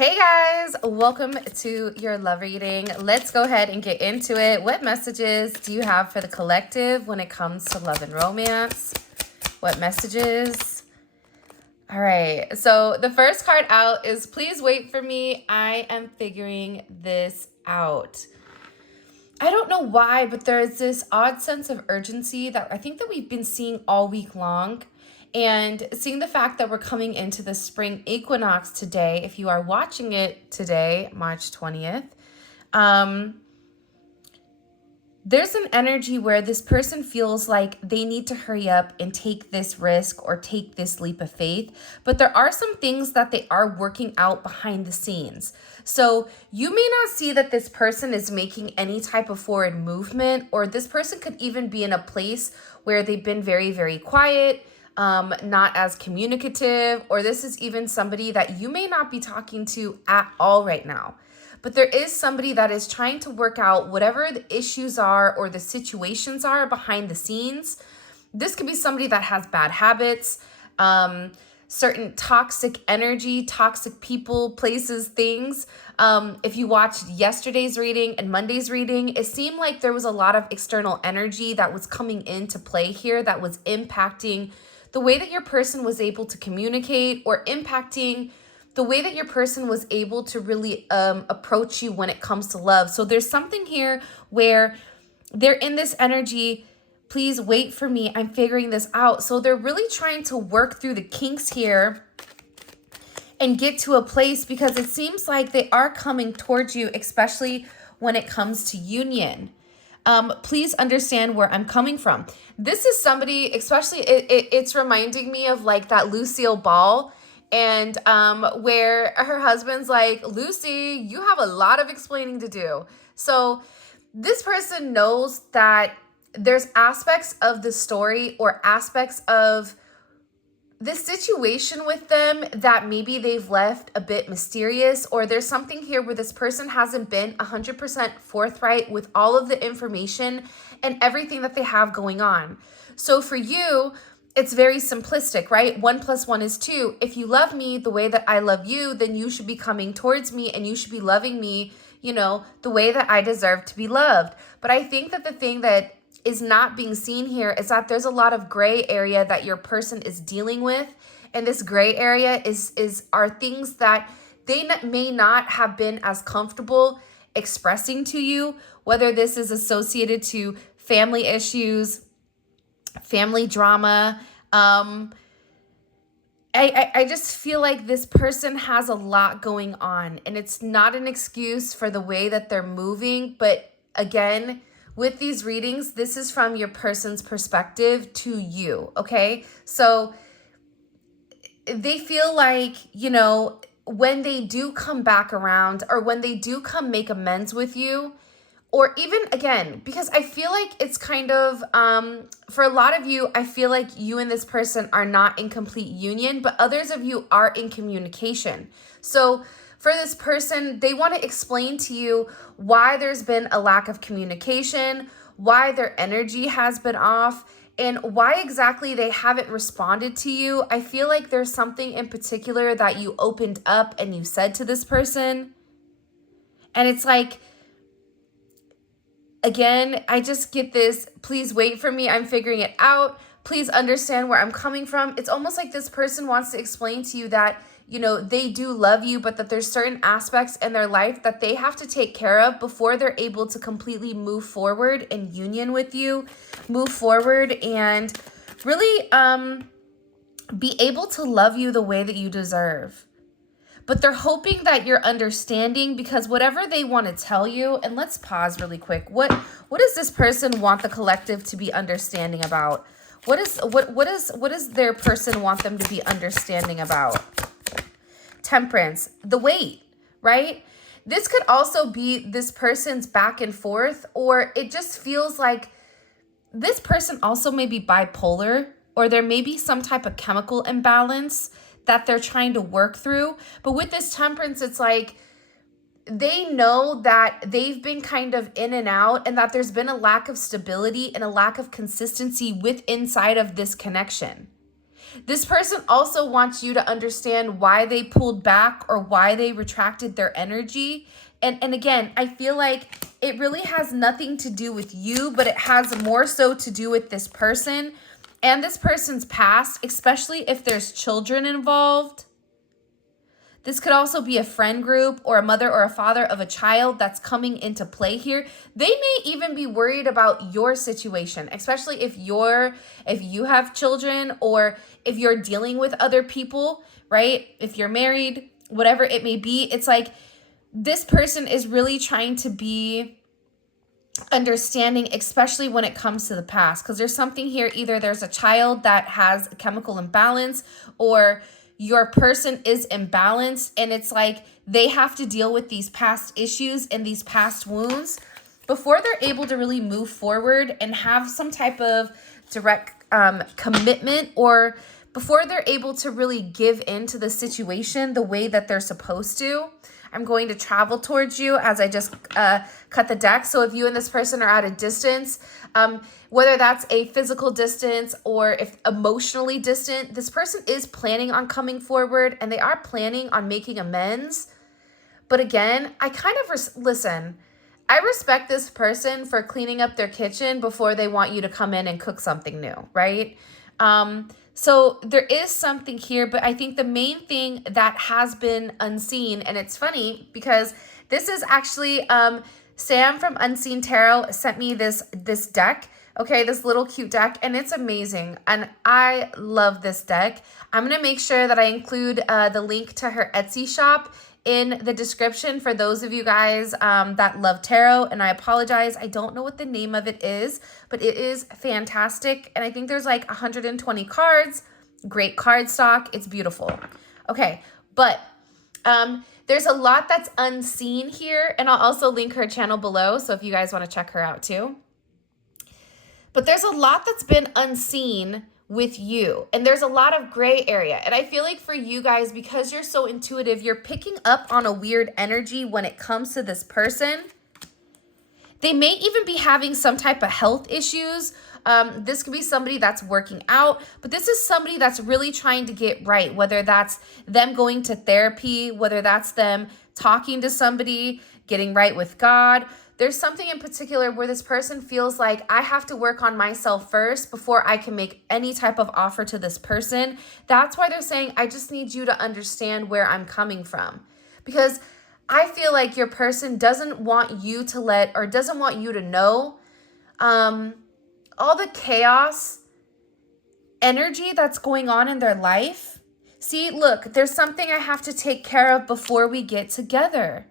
Hey guys, welcome to your love reading. Let's go ahead and get into it. What messages do you have for the collective when it comes to love and romance? What messages? All right, so the first card out is please wait for me. I am figuring this out. I don't know why, but there's this odd sense of urgency that I think that we've been seeing all week long. And seeing the fact that we're coming into the spring equinox today, if you are watching it today, March 20th, there's an energy where this person feels like they need to hurry up and take this risk or take this leap of faith. But there are some things that they are working out behind the scenes. So you may not see that this person is making any type of forward movement, or this person could even be in a place where they've been very, very quiet, not as communicative, or this is even somebody that you may not be talking to at all right now. But there is somebody that is trying to work out whatever the issues are or the situations are behind the scenes. This could be somebody that has bad habits, certain toxic energy, toxic people, places, things. If you watched yesterday's reading and Monday's reading, it seemed like there was a lot of external energy that was coming into play here that was impacting the way that your person was able to communicate, or impacting the way that your person was able to really approach you when it comes to love. So there's something here where they're in this energy, please wait for me, I'm figuring this out. So they're really trying to work through the kinks here and get to a place, because it seems like they are coming towards you, especially when it comes to union. Please understand where I'm coming from. This is somebody, especially it's reminding me of like that Lucille Ball, and where her husband's like, Lucy, you have a lot of explaining to do. So this person knows that there's aspects of the story or aspects of this situation with them that maybe they've left a bit mysterious, or there's something here where this person hasn't been 100% forthright with all of the information and everything that they have going on. So for you, it's very simplistic, right? 1 + 1 is 2. If you love me the way that I love you, then you should be coming towards me and you should be loving me, the way that I deserve to be loved. But I think that the thing that is not being seen here is that there's a lot of gray area that your person is dealing with. And this gray area are things that they may not have been as comfortable expressing to you, whether this is associated to family issues, family drama. I just feel like this person has a lot going on, and it's not an excuse for the way that they're moving. But again, with these readings, this is from your person's perspective to you, okay? So they feel like, when they do come back around, or when they do come make amends with you, or even again, because I feel like it's kind of, for a lot of you, I feel like you and this person are not in complete union, but others of you are in communication. So for this person, they want to explain to you why there's been a lack of communication, why their energy has been off, and why exactly they haven't responded to you. I feel like there's something in particular that you opened up and you said to this person. And it's like, again, I just get this, please wait for me, I'm figuring it out. Please understand where I'm coming from. It's almost like this person wants to explain to you that, they do love you, but that there's certain aspects in their life that they have to take care of before they're able to completely move forward in union with you, move forward and really be able to love you the way that you deserve. But they're hoping that you're understanding, because whatever they want to tell you, and let's pause really quick. What does this person want the collective to be understanding about? What does their person want them to be understanding about? Temperance, the weight, right? This could also be this person's back and forth, or it just feels like this person also may be bipolar, or there may be some type of chemical imbalance that they're trying to work through. But with this temperance, it's like they know that they've been kind of in and out, and that there's been a lack of stability and a lack of consistency inside of this connection. This person also wants you to understand why they pulled back or why they retracted their energy. And again, I feel like it really has nothing to do with you, but it has more so to do with this person and this person's past, especially if there's children involved. This could also be a friend group or a mother or a father of a child that's coming into play here. They may even be worried about your situation, especially if you have children or if you're dealing with other people, right? If you're married, whatever it may be, it's like this person is really trying to be understanding, especially when it comes to the past, because there's something here. Either there's a child that has a chemical imbalance or your person is imbalanced, and it's like they have to deal with these past issues and these past wounds before they're able to really move forward and have some type of direct commitment, or before they're able to really give into the situation the way that they're supposed to. I'm going to travel towards you as I just cut the deck. So if you and this person are at a distance, whether that's a physical distance or if emotionally distant, this person is planning on coming forward and they are planning on making amends. But again, I kind of, listen, I respect this person for cleaning up their kitchen before they want you to come in and cook something new, right? So there is something here, but I think the main thing that has been unseen, and it's funny because this is actually Sam from Unseen Tarot sent me this deck, okay, this little cute deck, and it's amazing, and I love this deck. I'm going to make sure that I include the link to her Etsy shop in the description for those of you guys that love tarot, and I apologize, I don't know what the name of it is, but it is fantastic, and I think there's like 120 cards, great card stock, it's beautiful. Okay, but there's a lot that's unseen here, and I'll also link her channel below, so if you guys want to check her out too. But there's a lot that's been unseen with you, and there's a lot of gray area, and I feel like for you guys, because you're so intuitive, you're picking up on a weird energy when it comes to this person. They may even be having some type of health issues. This could be somebody that's working out, but this is somebody that's really trying to get right, whether that's them going to therapy, whether that's them talking to somebody, getting right with God. There's something in particular where this person feels like I have to work on myself first before I can make any type of offer to this person. That's why they're saying, I just need you to understand where I'm coming from. Because I feel like your person doesn't want you to doesn't want you to know all the chaos energy that's going on in their life. See, look, there's something I have to take care of before we get together.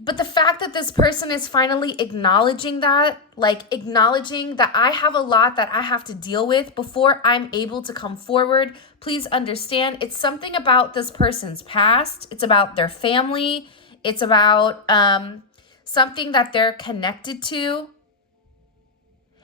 But the fact that this person is finally acknowledging that, acknowledging that I have a lot that I have to deal with before I'm able to come forward, please understand it's something about this person's past. It's about their family. It's about something that they're connected to.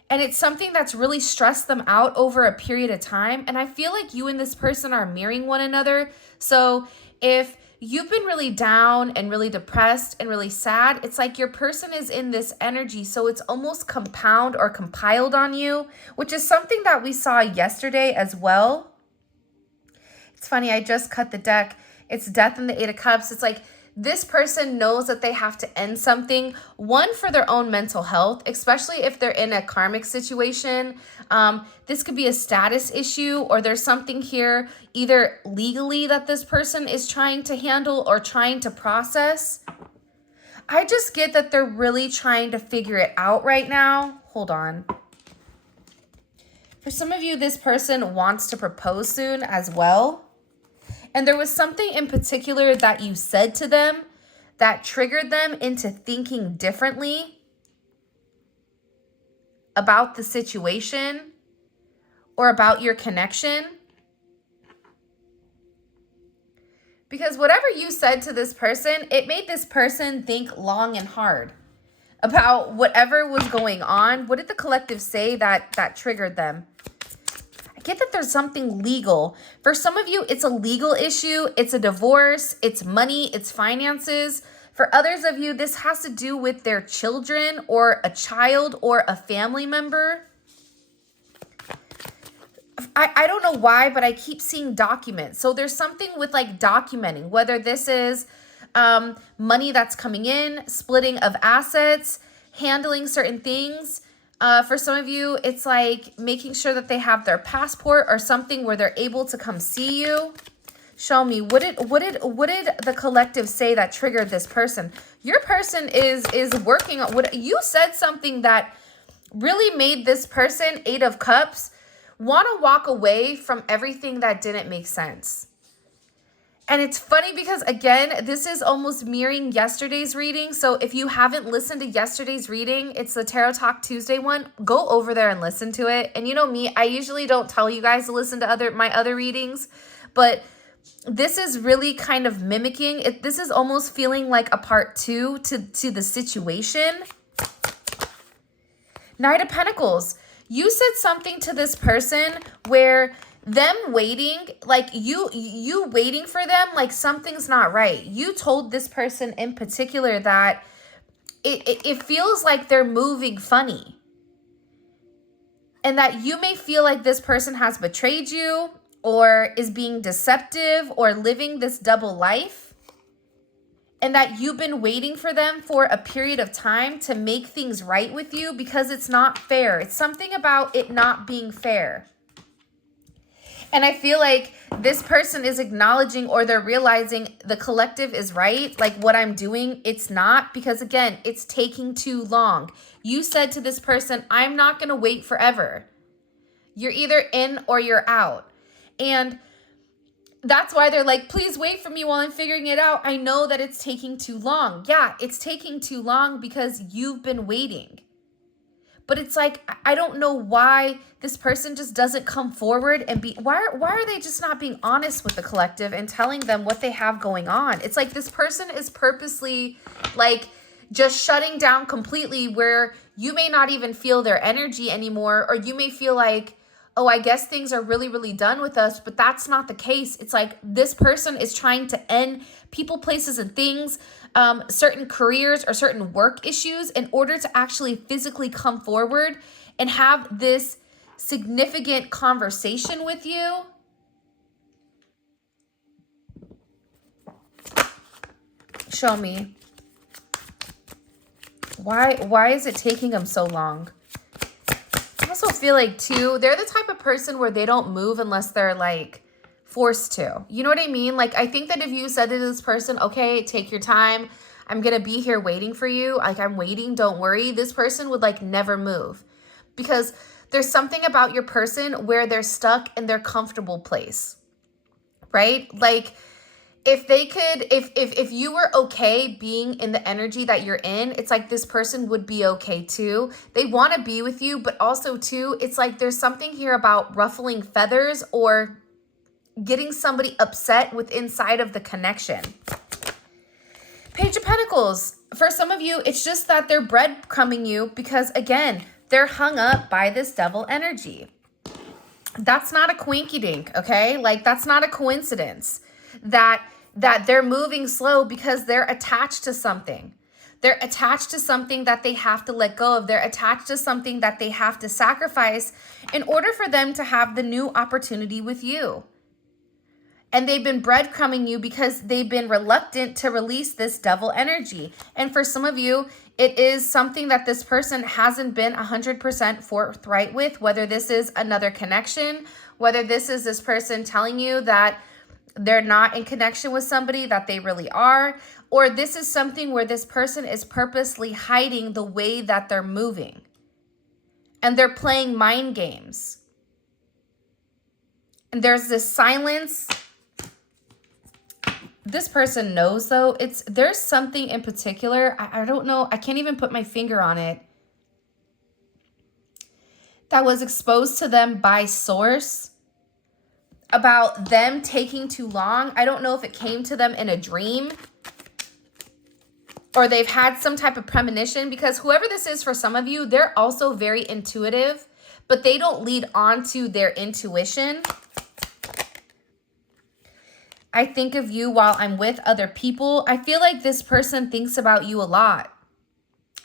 And it's something that's really stressed them out over a period of time. And I feel like you and this person are mirroring one another. So if you've been really down and really depressed and really sad, it's like your person is in this energy. So it's almost compound or compiled on you, which is something that we saw yesterday as well. It's funny, I just cut the deck. It's Death and the Eight of Cups. It's like this person knows that they have to end something, one, for their own mental health, especially if they're in a karmic situation. This could be a status issue, or there's something here either legally that this person is trying to handle or trying to process. I just get that they're really trying to figure it out right now. Hold on. For some of you, this person wants to propose soon as well. And there was something in particular that you said to them that triggered them into thinking differently about the situation or about your connection. Because whatever you said to this person, it made this person think long and hard about whatever was going on. What did the collective say that triggered them? Get that there's something legal. For some of you, it's a legal issue. It's a divorce. It's money. It's finances. For others of you, this has to do with their children or a child or a family member. I don't know why, but I keep seeing documents. So there's something with like documenting, whether this is money that's coming in, splitting of assets, handling certain things. For some of you, it's like making sure that they have their passport or something where they're able to come see you. Show me, what did the collective say that triggered this person? Your person is working on what you said, something that really made this person, 8 of Cups, want to walk away from everything that didn't make sense. And it's funny because, again, this is almost mirroring yesterday's reading. So if you haven't listened to yesterday's reading, it's the Tarot Talk Tuesday one. Go over there and listen to it. And you know me, I usually don't tell you guys to listen to my other readings, but this is really kind of mimicking it. This is almost feeling like a part 2 to the situation. Knight of Pentacles. You said something to this person where them waiting, like you waiting for them, like something's not right. You told this person in particular that it feels like they're moving funny. And that you may feel like this person has betrayed you or is being deceptive or living this double life. And that you've been waiting for them for a period of time to make things right with you because it's not fair. It's something about it not being fair. And I feel like this person is acknowledging, or they're realizing the collective is right. Like what I'm doing, it's not, because again, it's taking too long. You said to this person, I'm not going to wait forever. You're either in or you're out. And that's why they're like, please wait for me while I'm figuring it out. I know that it's taking too long. Yeah, it's taking too long because you've been waiting. But it's like, I don't know why this person just doesn't come forward and be, why are they just not being honest with the collective and telling them what they have going on? It's like this person is purposely like just shutting down completely, where you may not even feel their energy anymore, or you may feel like, oh, I guess things are really, really done with us, but that's not the case. It's like this person is trying to end people, places, and things, certain careers or certain work issues in order to actually physically come forward and have this significant conversation with you. Show me. Why is it taking them so long? I also feel like, too, they're the type of person where they don't move unless they're, like, forced to. You know what I mean? Like, I think that if you said to this person, okay, take your time, I'm going to be here waiting for you. Like, I'm waiting, don't worry. This person would, like, never move. Because there's something about your person where they're stuck in their comfortable place. Right? Like, if they could, if you were okay being in the energy that you're in, it's like this person would be okay too. They want to be with you, but also too, it's like there's something here about ruffling feathers or getting somebody upset with inside of the connection. Page of Pentacles. For some of you, it's just that they're breadcrumbing you because, again, they're hung up by this devil energy. That's not a quinky-dink, okay? Like, that's not a coincidence that they're moving slow because they're attached to something. They're attached to something that they have to let go of. They're attached to something that they have to sacrifice in order for them to have the new opportunity with you. And they've been breadcrumbing you because they've been reluctant to release this devil energy. And for some of you, it is something that this person hasn't been 100% forthright with, whether this is another connection, whether this is this person telling you that they're not in connection with somebody that they really are, or this is something where this person is purposely hiding the way that they're moving. And they're playing mind games. And there's this silence. This person knows, though, there's something in particular, I don't know, I can't even put my finger on it, that was exposed to them by source about them taking too long. I don't know if it came to them in a dream or they've had some type of premonition, because whoever this is, for some of you, they're also very intuitive, but they don't lead on to their intuition. I think of you while I'm with other people. I feel like this person thinks about you a lot.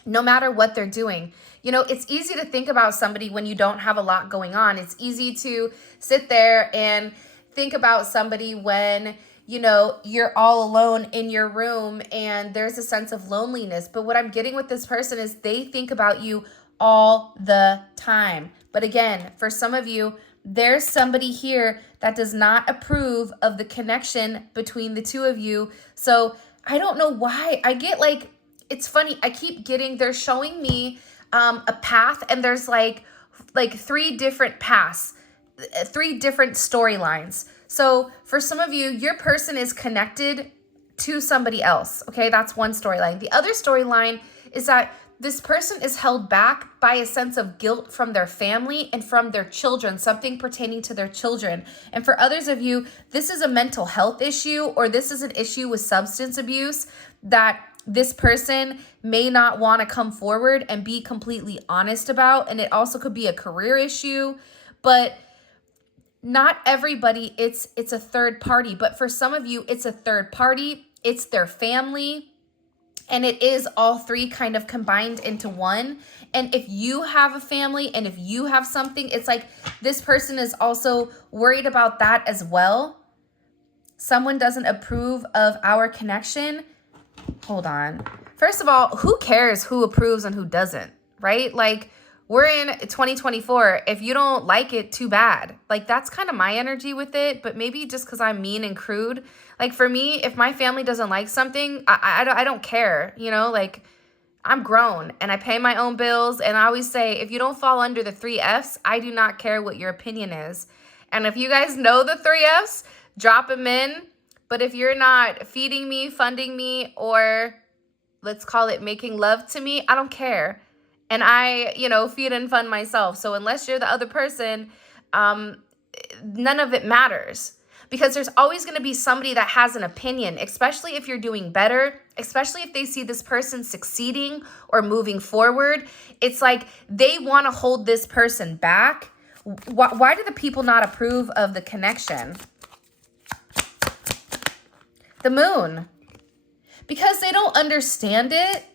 no matter what they're doing. You know, it's easy to think about somebody when you don't have a lot going on. It's easy to sit there and think about somebody when, you know, you're all alone in your room and there's a sense of loneliness. But what I'm getting with this person is they think about you all the time. But again, for some of you, there's somebody here that does not approve of the connection between the two of you. So I don't know why. I get like, it's funny. I keep getting, they're showing me a path, and there's like 3 different paths, 3 different storylines. So for some of you, your person is connected to somebody else. Okay, that's one storyline. The other storyline is that this person is held back by a sense of guilt from their family and from their children, something pertaining to their children. And for others of you, this is a mental health issue, or this is an issue with substance abuse that this person may not want to come forward and be completely honest about. And it also could be a career issue, but not everybody, it's a third party. But for some of you, it's a third party, it's their family, and it is all 3 kind of combined into one. And if you have a family and if you have something, it's like this person is also worried about that as well. Someone doesn't approve of our connection. Hold on. First of all, who cares who approves and who doesn't, right? Like, we're in 2024. If you don't like it, too bad. Like, that's kind of my energy with it, but maybe just because I'm mean and crude. Like, for me, if my family doesn't like something, I don't care, you know? Like, I'm grown and I pay my own bills, and I always say, if you don't fall under the 3 Fs, I do not care what your opinion is. And if you guys know the 3 Fs, drop them in. But if you're not feeding me, funding me, or let's call it making love to me, I don't care. And I, you know, feed and fund myself. So unless you're the other person, none of it matters. Because there's always going to be somebody that has an opinion, especially if you're doing better, especially if they see this person succeeding or moving forward. It's like they want to hold this person back. Why do the people not approve of the connection? The moon. Because they don't understand it.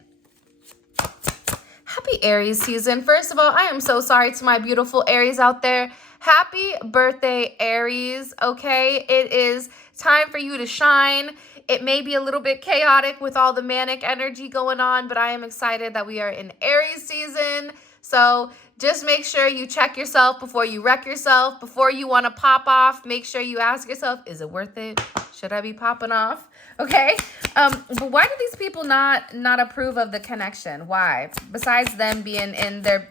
Happy Aries season. First of all, I am so sorry to my beautiful Aries out there. Happy birthday, Aries. Okay, it is time for you to shine. It may be a little bit chaotic with all the manic energy going on, but I am excited that we are in Aries season. So just make sure you check yourself before you wreck yourself. Before you want to pop off, make sure you ask yourself, is it worth it? Should I be popping off? Okay. But why do these people not approve of the connection? Why? Besides them being in their,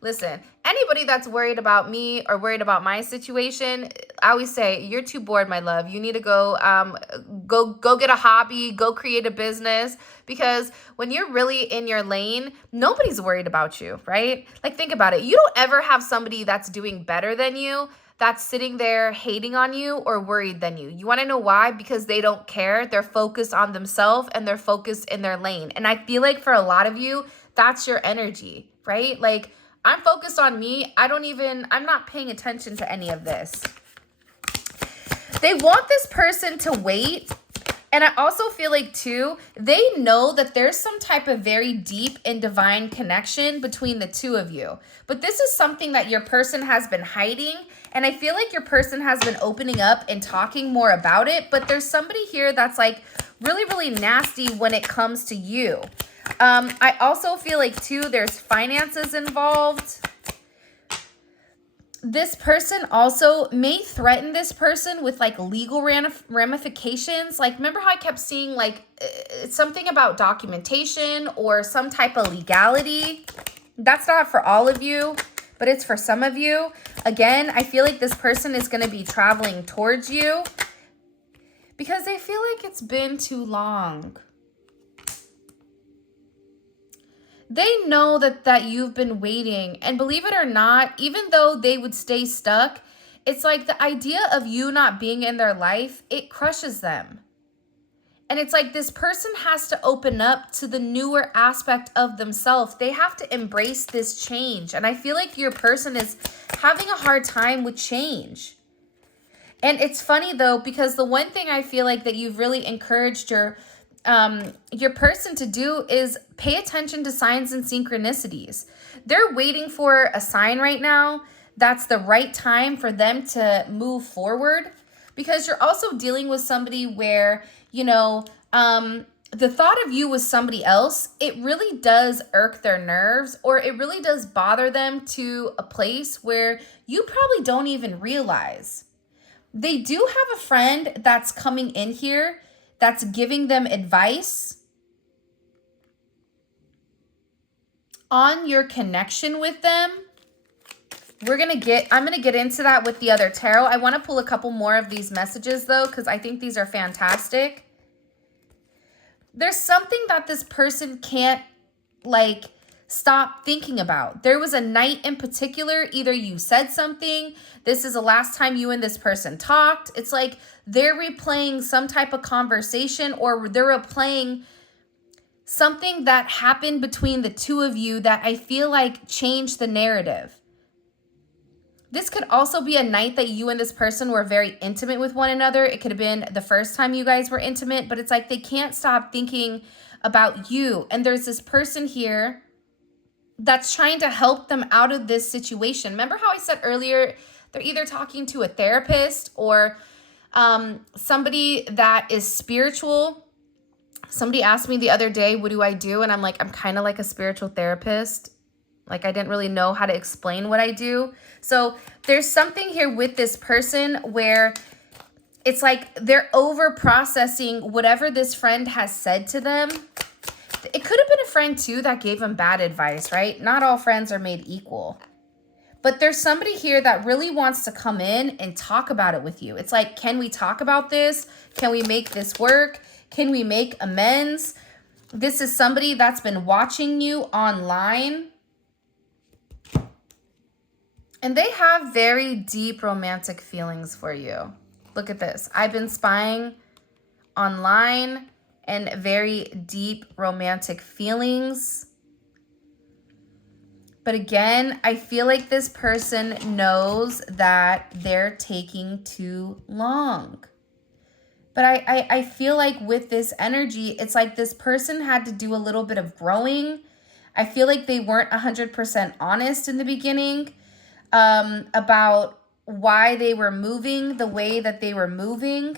listen, anybody that's worried about me or worried about my situation, I always say, you're too bored, my love. You need to go get a hobby, go create a business, because when you're really in your lane, nobody's worried about you, right? Like, think about it. You don't ever have somebody that's doing better than you that's sitting there hating on you or worried than you. You want to know why? Because they don't care. They're focused on themselves and they're focused in their lane. And I feel like for a lot of you, that's your energy, right? Like, I'm focused on me. I'm not paying attention to any of this. They want this person to wait. And I also feel like, too, they know that there's some type of very deep and divine connection between the two of you. But this is something that your person has been hiding. And I feel like your person has been opening up and talking more about it. But there's somebody here that's like really, really nasty when it comes to you. I also feel like, too, there's finances involved. This person also may threaten this person with like legal ramifications. Like, remember how I kept seeing like something about documentation or some type of legality? That's not for all of you, but it's for some of you. Again, I feel like this person is going to be traveling towards you because they feel like it's been too long. They know that you've been waiting, and believe it or not, even though they would stay stuck, it's like the idea of you not being in their life, it crushes them. And it's like this person has to open up to the newer aspect of themselves. They have to embrace this change. And I feel like your person is having a hard time with change. And it's funny though, because the one thing I feel like that you've really encouraged your person to do is pay attention to signs and synchronicities. They're waiting for a sign right now that's the right time for them to move forward, because you're also dealing with somebody where, you know, the thought of you with somebody else, it really does irk their nerves, or it really does bother them to a place where you probably don't even realize. They do have a friend that's coming in here that's giving them advice on your connection with them. I'm going to get into that with the other tarot. I want to pull a couple more of these messages though, because I think these are fantastic. There's something that this person can't like stop thinking about. There was a night in particular, either you said something, this is the last time you and this person talked. It's like they're replaying some type of conversation, or they're replaying something that happened between the two of you that I feel like changed the narrative. This could also be a night that you and this person were very intimate with one another. It could have been the first time you guys were intimate, but it's like they can't stop thinking about you. And there's this person here that's trying to help them out of this situation. Remember how I said earlier, they're either talking to a therapist or somebody that is spiritual. Somebody asked me the other day, what do I do? And I'm like, I'm kind of like a spiritual therapist. Like I didn't really know how to explain what I do. So there's something here with this person where it's like they're over processing whatever this friend has said to them. It could have been a friend too that gave them bad advice, right? Not all friends are made equal. But there's somebody here that really wants to come in and talk about it with you. It's like, can we talk about this? Can we make this work? Can we make amends? This is somebody that's been watching you online. And they have very deep romantic feelings for you. Look at this. I've been spying online and very deep romantic feelings. But again, I feel like this person knows that they're taking too long. But I feel like with this energy, it's like this person had to do a little bit of growing. I feel like they weren't 100% honest in the beginning about why they were moving the way that they were moving.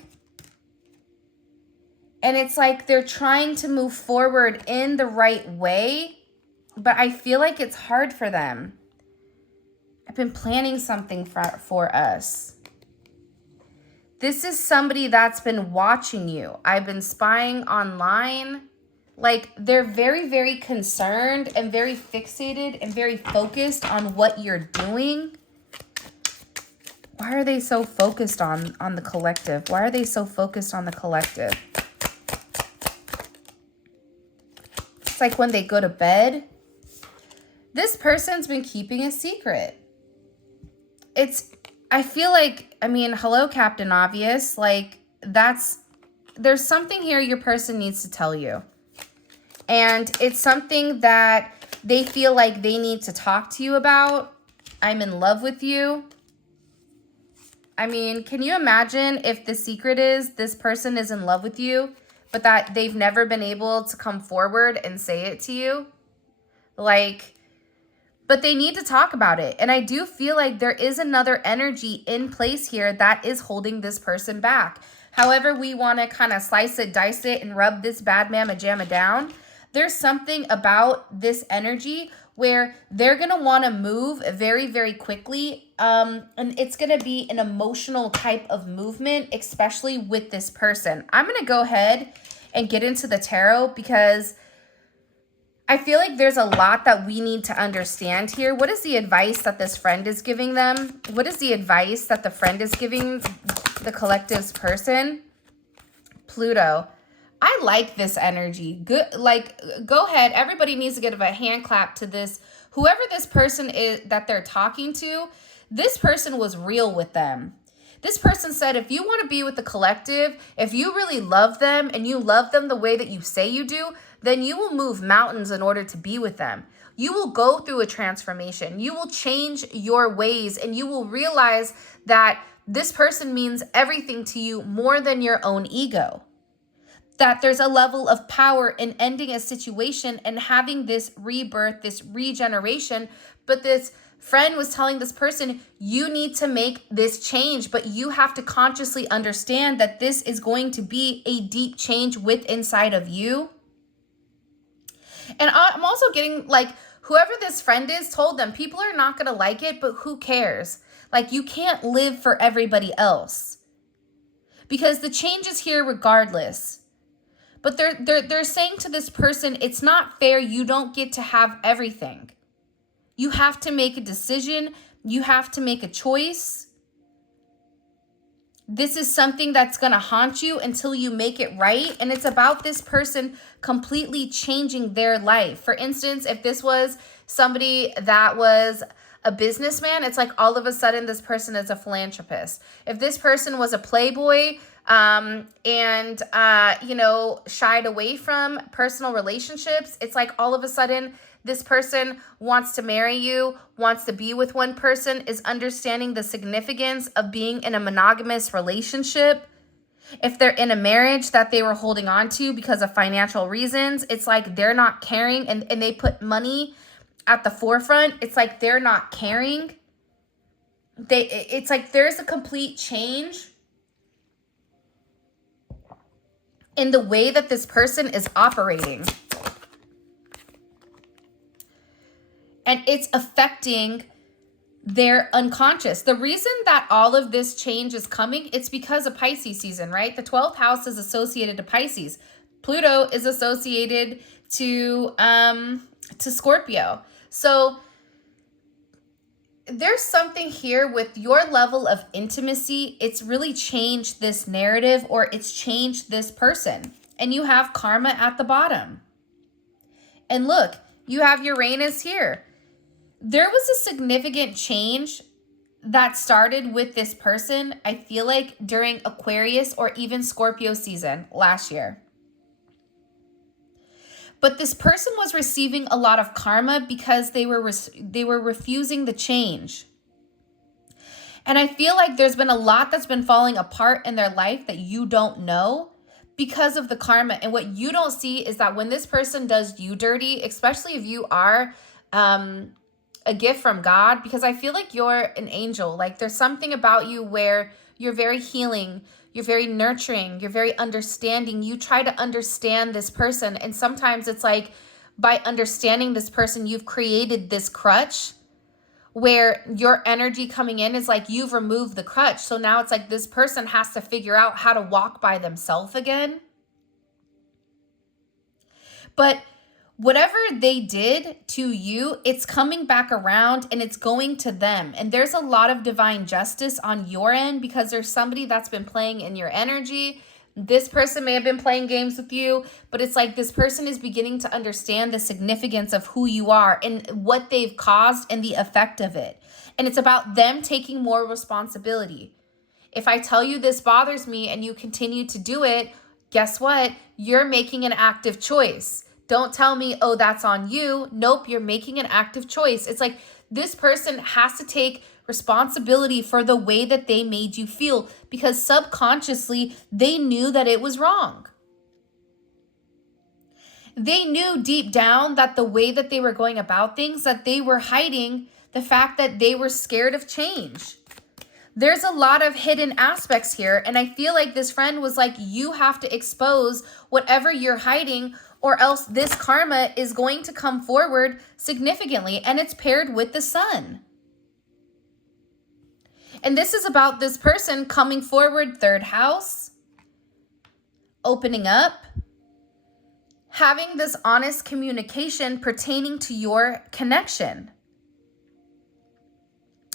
And it's like they're trying to move forward in the right way, but I feel like it's hard for them. I've been planning something for us. This is somebody that's been watching you. I've been spying online. Like they're very, very concerned and very fixated and very focused on what you're doing. Why are they so focused on the collective? Why are they so focused on the collective? It's like when they go to bed, this person's been keeping a secret. I feel like, I mean, hello, Captain Obvious. Like there's something here your person needs to tell you. And it's something that they feel like they need to talk to you about. I'm in love with you. I mean, can you imagine if the secret is this person is in love with you, but that they've never been able to come forward and say it to you? Like, but they need to talk about it. And I do feel like there is another energy in place here that is holding this person back. However we want to kind of slice it, dice it, and rub this bad mamma jamma down, there's something about this energy where they're going to want to move very, very quickly. And it's going to be an emotional type of movement, especially with this person. I'm going to go ahead and get into the tarot because I feel like there's a lot that we need to understand here. What is the advice that this friend is giving them? What is the advice that the friend is giving the collective's person? Pluto. I like this energy. Good. Like, go ahead. Everybody needs to give a hand clap to this. Whoever this person is that they're talking to, this person was real with them. This person said, if you want to be with the collective, if you really love them and you love them the way that you say you do, then you will move mountains in order to be with them. You will go through a transformation. You will change your ways and you will realize that this person means everything to you more than your own ego. that there's a level of power in ending a situation and having this rebirth, this regeneration. But this friend was telling this person, you need to make this change, but you have to consciously understand that this is going to be a deep change with inside of you. And I'm also getting like, whoever this friend is told them people are not going to like it, but who cares? Like, you can't live for everybody else because the change is here regardless. But they're saying to this person, it's not fair. You don't get to have everything. You have to make a decision. You have to make a choice. This is something that's going to haunt you until you make it right. And it's about this person completely changing their life. For instance, if this was somebody that was a businessman, it's like all of a sudden this person is a philanthropist. If this person was a playboy shied away from personal relationships, it's like all of a sudden this person wants to marry you, wants to be with one person, is understanding the significance of being in a monogamous relationship. If they're in a marriage that they were holding on to because of financial reasons, it's like they're not caring, and they put money at the forefront. It's like they're not caring. It's like there's a complete change in the way that this person is operating. And it's affecting their unconscious. The reason that all of this change is coming, it's because of Pisces season, right? The 12th house is associated to Pisces. Pluto is associated to Scorpio. So there's something here with your level of intimacy. It's really changed this narrative, or it's changed this person. And you have karma at the bottom. And look, you have Uranus here. There was a significant change that started with this person, I feel like, during Aquarius or even Scorpio season last year. But this person was receiving a lot of karma because they were refusing the change. And I feel like there's been a lot that's been falling apart in their life that you don't know because of the karma. And what you don't see is that when this person does you dirty, especially if you are a gift from God, because I feel like you're an angel. Like, there's something about you where you're very healing, you're very nurturing, you're very understanding. You try to understand this person. And sometimes it's like, by understanding this person, you've created this crutch where your energy coming in is like you've removed the crutch. So now it's like this person has to figure out how to walk by themselves again. But whatever they did to you, it's coming back around and it's going to them. And there's a lot of divine justice on your end because there's somebody that's been playing in your energy. This person may have been playing games with you, but it's like this person is beginning to understand the significance of who you are and what they've caused and the effect of it. And it's about them taking more responsibility. If I tell you this bothers me and you continue to do it, guess what? You're making an active choice. Don't tell me, oh, that's on you. Nope, you're making an active choice. It's like this person has to take responsibility for the way that they made you feel because subconsciously they knew that it was wrong. They knew deep down that the way that they were going about things, that they were hiding the fact that they were scared of change. There's a lot of hidden aspects here. And I feel like this friend was like, you have to expose whatever you're hiding, or else this karma is going to come forward significantly. And it's paired with the sun. And this is about this person coming forward, third house, opening up, having this honest communication pertaining to your connection.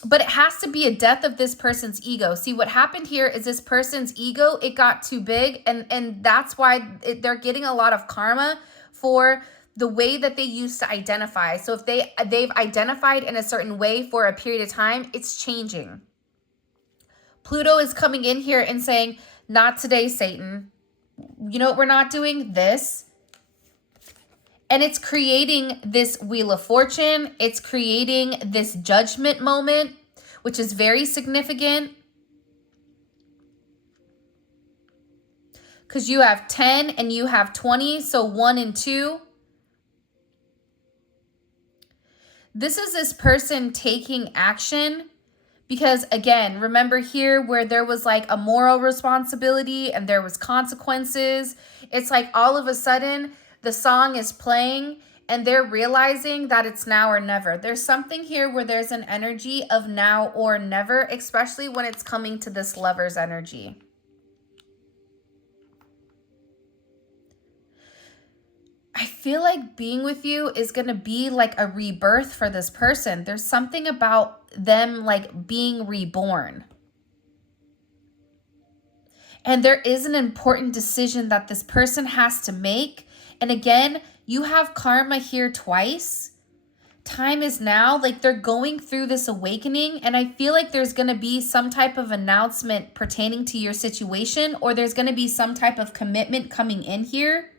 But it has to be a death of this person's ego. See, what happened here is this person's ego, it got too big. And that's why they're getting a lot of karma for the way that they used to identify. So if they've identified in a certain way for a period of time, it's changing. Pluto is coming in here and saying, not today, Satan. You know what we're not doing? This. And it's creating this Wheel of Fortune. It's creating this judgment moment, which is very significant. because you have 10 and you have 20, so 1 and 2. This is this person taking action because, again, remember here where there was like a moral responsibility and there was consequences. It's like all of a sudden the song is playing and they're realizing that it's now or never. There's something here where there's an energy of now or never, especially when it's coming to this lover's energy. I feel like being with you is going to be like a rebirth for this person. There's something about them like being reborn. And there is an important decision that this person has to make. And again, you have karma here twice. Time is now, like they're going through this awakening. And I feel like there's going to be some type of announcement pertaining to your situation, or there's going to be some type of commitment coming in here.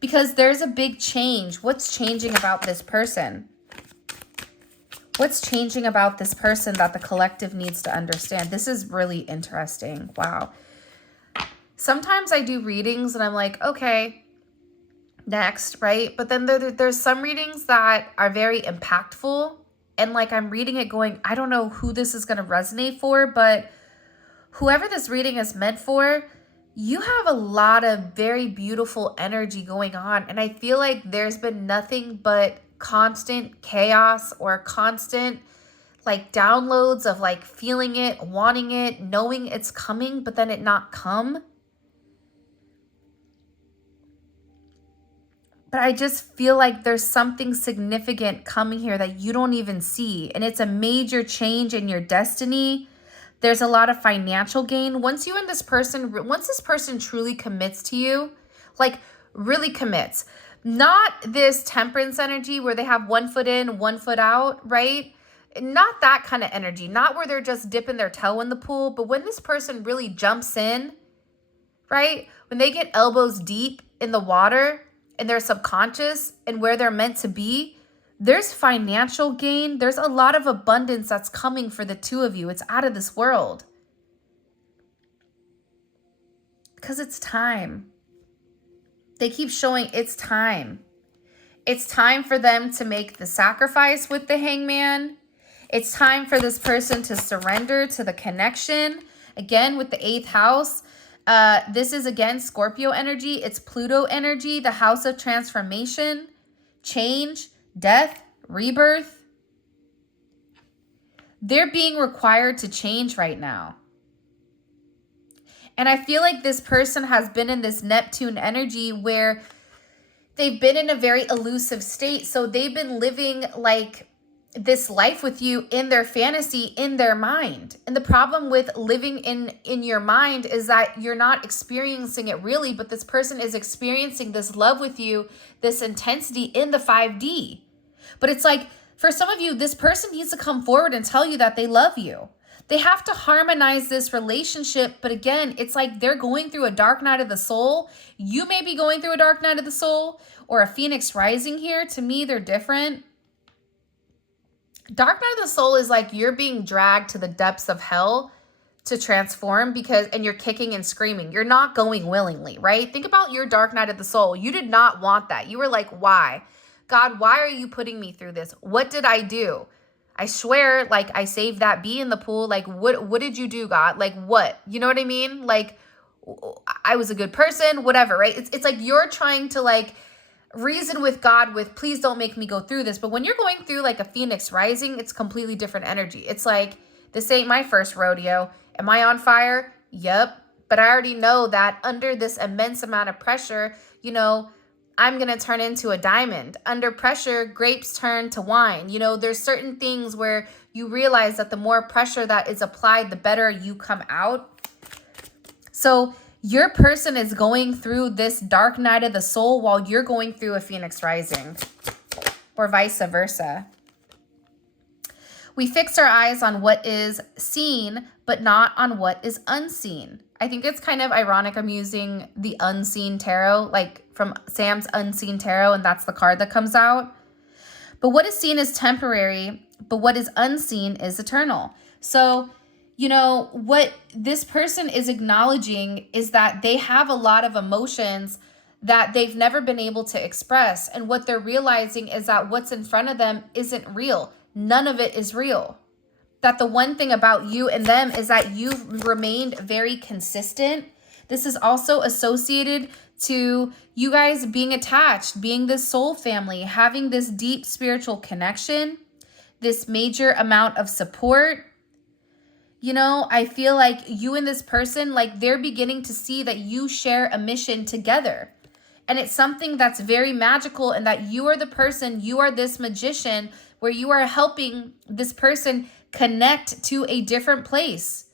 Because there's a big change. What's changing about this person? What's changing about this person that the collective needs to understand? This is really interesting. Wow. Sometimes I do readings and I'm like, okay, next, right? But then there's some readings that are very impactful. And like I'm reading it going, I don't know who this is going to resonate for, but whoever this reading is meant for, you have a lot of very beautiful energy going on. And I feel like there's been nothing but constant chaos or constant like downloads of like feeling it, wanting it, knowing it's coming, but then it not come. But I just feel like there's something significant coming here that you don't even see. And it's a major change in your destiny. There's a lot of financial gain. Once this person truly commits to you, like really commits, not this temperance energy where they have 1 foot in, 1 foot out, right? Not that kind of energy, not where they're just dipping their toe in the pool, but when this person really jumps in, right? When they get elbows deep in the water and they're subconscious and where they're meant to be, there's financial gain. There's a lot of abundance that's coming for the two of you. It's out of this world. Because it's time. They keep showing it's time. It's time for them to make the sacrifice with the hangman. It's time for this person to surrender to the connection. Again, with the 8th house. This is, again, Scorpio energy. It's Pluto energy, the house of transformation, change, death, rebirth. They're being required to change right now. And I feel like this person has been in this Neptune energy where they've been in a very elusive state. So they've been living like this life with you in their fantasy, in their mind. And the problem with living in your mind is that you're not experiencing it really, but this person is experiencing this love with you, this intensity in the 5D. But it's like, for some of you, this person needs to come forward and tell you that they love you. They have to harmonize this relationship. But again, it's like they're going through a dark night of the soul. You may be going through a dark night of the soul or a phoenix rising here. To me, they're different. Dark night of the soul is like you're being dragged to the depths of hell to transform and you're kicking and screaming. You're not going willingly, right? Think about your dark night of the soul. You did not want that. You were like, why? God, why are you putting me through this? What did I do? I swear, like, I saved that bee in the pool. Like, what did you do, God? Like, what? You know what I mean? Like, I was a good person, whatever, right? It's like you're trying to, like, reason with God with, please don't make me go through this. But when you're going through, like, a phoenix rising, it's completely different energy. It's like, this ain't my first rodeo. Am I on fire? Yep. But I already know that under this immense amount of pressure, you know, I'm going to turn into a diamond. Under pressure, grapes turn to wine. You know, there's certain things where you realize that the more pressure that is applied, the better you come out. So your person is going through this dark night of the soul while you're going through a phoenix rising, or vice versa. We fix our eyes on what is seen, but not on what is unseen. I think it's kind of ironic I'm using the unseen tarot, like from Sam's Unseen Tarot, and that's the card that comes out. But what is seen is temporary, but what is unseen is eternal. So you know, what this person is acknowledging is that they have a lot of emotions that they've never been able to express. And what they're realizing is that what's in front of them isn't real. None of it is real. That the one thing about you and them is that you've remained very consistent. This is also associated to you guys being attached, being this soul family, having this deep spiritual connection, this major amount of support. You know, I feel like you and this person, like they're beginning to see that you share a mission together. And it's something that's very magical, and that you are the person, you are this magician where you are helping this person connect to a different place.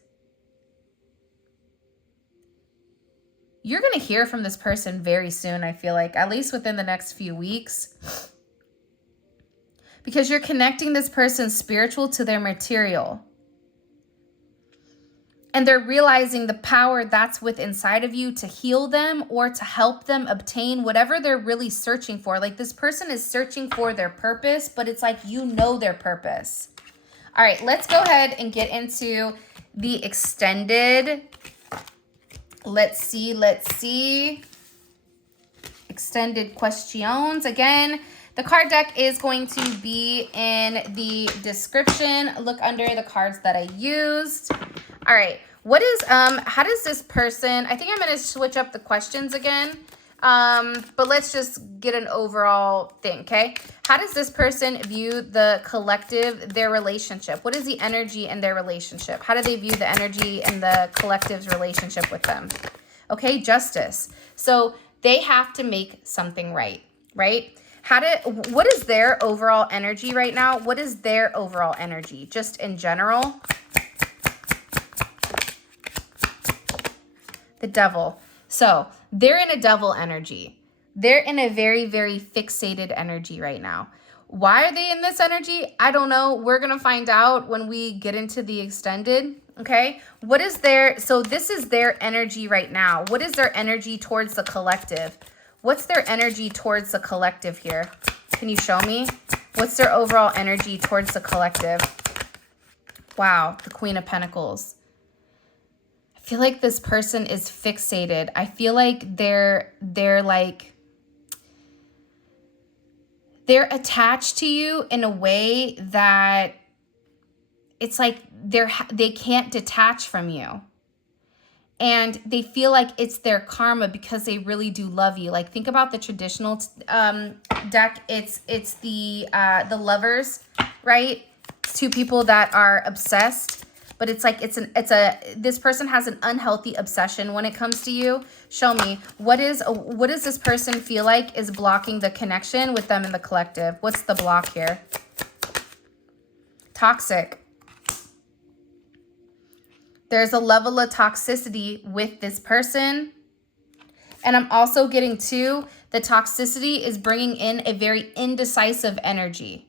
You're going to hear from this person very soon, I feel like, at least within the next few weeks. Because you're connecting this person's spiritual to their material. And they're realizing the power that's within inside of you to heal them or to help them obtain whatever they're really searching for. Like this person is searching for their purpose, but it's like you know their purpose. All right, let's go ahead and get into the extended. Let's see. Extended questions. Again, the card deck is going to be in the description. Look under the cards that I used. All right. What is, how does this person, I think I'm going to switch up the questions again. But let's just get an overall thing, okay? How does this person view the collective, their relationship? What is the energy in their relationship? How do they view the energy and the collective's relationship with them? Okay, justice. So they have to make something right, right? What is their overall energy right now? What is their overall energy, just in general? The devil. So they're in a devil energy. They're in a very, very fixated energy right now. Why are they in this energy? I don't know. We're going to find out when we get into the extended. Okay. What is so this is their energy right now. What is their energy towards the collective? What's their energy towards the collective here? Can you show me? What's their overall energy towards the collective? Wow. The Queen of Pentacles. I feel like this person is fixated. I feel like they're attached to you in a way that it's like they can't detach from you. And they feel like it's their karma because they really do love you. Like think about the traditional deck. It's the lovers, right? It's two people that are obsessed. But it's like this person has an unhealthy obsession when it comes to you. Show me, what does this person feel like is blocking the connection with them in the collective? What's the block here? Toxic. There's a level of toxicity with this person. And I'm also getting to the toxicity is bringing in a very indecisive energy.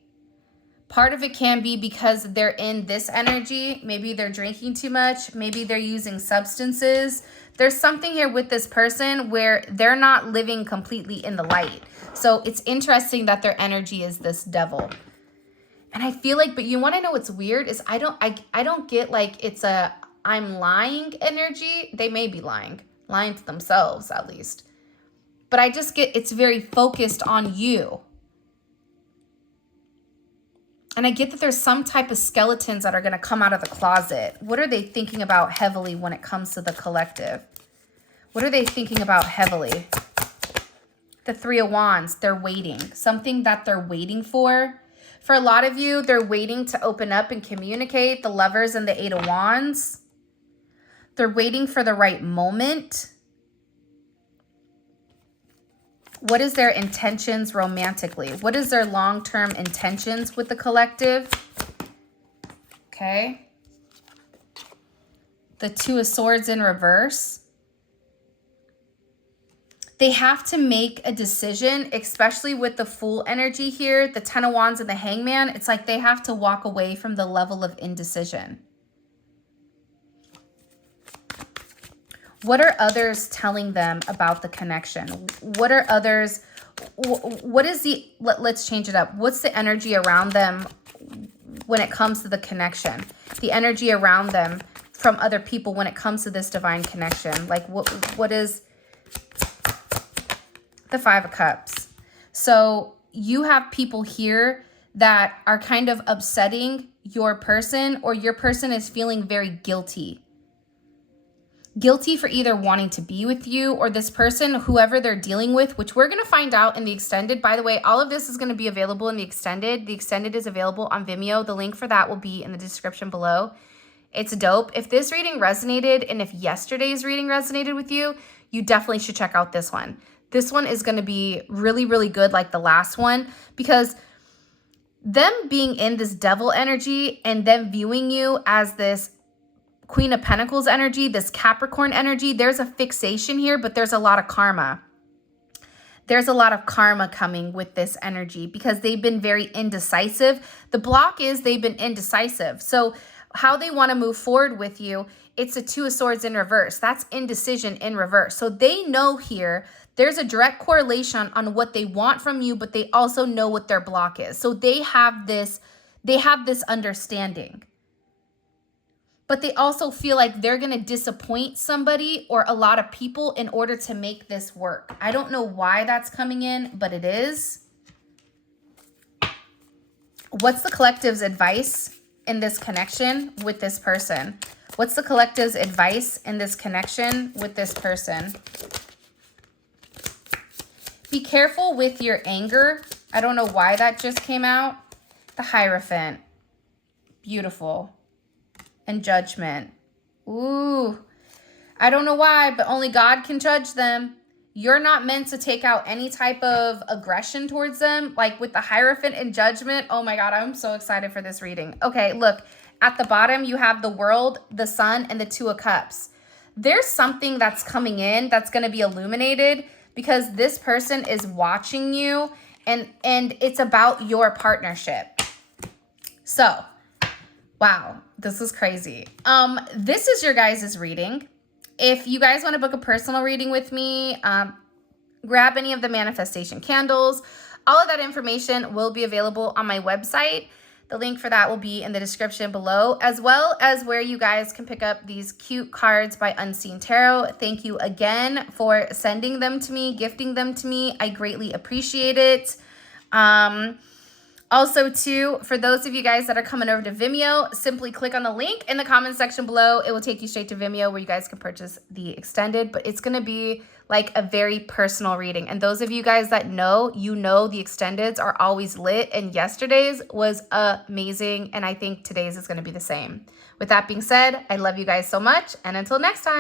Part of it can be because they're in this energy. Maybe they're drinking too much. Maybe they're using substances. There's something here with this person where they're not living completely in the light. So it's interesting that their energy is this devil. And I feel like, but you want to know what's weird is I don't get like it's a I'm lying energy. They may be lying to themselves at least. But I just get it's very focused on you. And I get that there's some type of skeletons that are going to come out of the closet. What are they thinking about heavily when it comes to the collective? What are they thinking about heavily? The Three of Wands, they're waiting. Something that they're waiting for. For a lot of you, they're waiting to open up and communicate. The Lovers and the Eight of Wands. They're waiting for the right moment. What is their intentions romantically? What is their long-term intentions with the collective? Okay. The Two of Swords in reverse. They have to make a decision, especially with the Fool energy here, the Ten of Wands and the Hangman. It's like they have to walk away from the level of indecision. What are others telling them about the connection? What are others, what is let's change it up. What's the energy around them when it comes to the connection? The energy around them from other people when it comes to this divine connection. Like what is the Five of Cups? So you have people here that are kind of upsetting your person, or your person is feeling very guilty. Guilty for either wanting to be with you, or this person, whoever they're dealing with, which we're going to find out in the extended. By the way, all of this is going to be available in the extended. The extended is available on Vimeo. The link for that will be in the description below. It's dope. If this reading resonated, and if yesterday's reading resonated with you, you definitely should check out this one. This one is going to be really, really good, like the last one, because them being in this devil energy and them viewing you as this Queen of Pentacles energy, this Capricorn energy, there's a fixation here, but there's a lot of karma. There's a lot of karma coming with this energy because they've been very indecisive. The block is they've been indecisive. So how they want to move forward with you, it's a Two of Swords in reverse. That's indecision in reverse. So they know here there's a direct correlation on what they want from you, but they also know what their block is. So they have this understanding. But they also feel like they're going to disappoint somebody or a lot of people in order to make this work. I don't know why that's coming in, but it is. What's the collective's advice in this connection with this person? What's the collective's advice in this connection with this person? Be careful with your anger. I don't know why that just came out. The Hierophant. Beautiful. And Judgment. Ooh. I don't know why, but only God can judge them. You're not meant to take out any type of aggression towards them. Like with the Hierophant and Judgment. Oh my God, I'm so excited for this reading. Okay, look. At the bottom, you have the World, the Sun, and the Two of Cups. There's something that's coming in that's going to be illuminated because this person is watching you, and it's about your partnership. So, wow, this is crazy. This is your guys' reading. If you guys want to book a personal reading with me, grab any of the manifestation candles. All of that information will be available on my website. The link for that will be in the description below, as well as where you guys can pick up these cute cards by Unseen Tarot. Thank you again for sending them to me, gifting them to me. I greatly appreciate it. Also, too, for those of you guys that are coming over to Vimeo, simply click on the link in the comment section below. It will take you straight to Vimeo where you guys can purchase the extended, but it's going to be like a very personal reading. And those of you guys that know, you know the extendeds are always lit, and yesterday's was amazing, and I think today's is going to be the same. With that being said, I love you guys so much, and until next time.